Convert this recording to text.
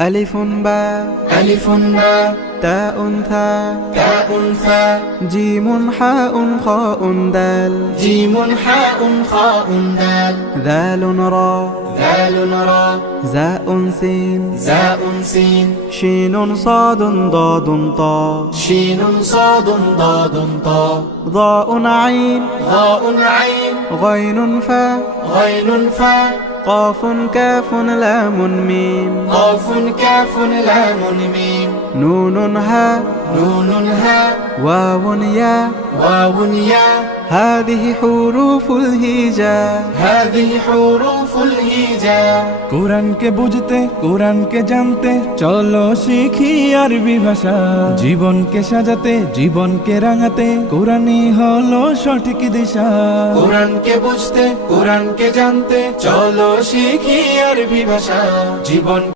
ألف باء ألف باء تاء ثاء تاء ثاء جيم حاء خاء دال جيم حاء خاء دال ذال را ذال را زاء سين زاء سين شين صاد ضاد طاء شين صاد ضاد طاء ضاء عين ضاء عين غين فاء غين فاء قاف كاف لام ميم قاف كاف لام ميم نون هاء نون هاء واو ياء واو ياء هذه حروف الهجاء هذه حروف الهجاء কোরআনকে বুঝতে কোরআনকে জানতে চলো শিখি আরবি ভাষা জীবনকে সাজাতে জীবনকে রাঙাতে কোরআনই হলো সঠিক দিশা কোরআনকে বুঝতে কোরআনকে জানতে চলো শিখি আরবি ভাষা জীবন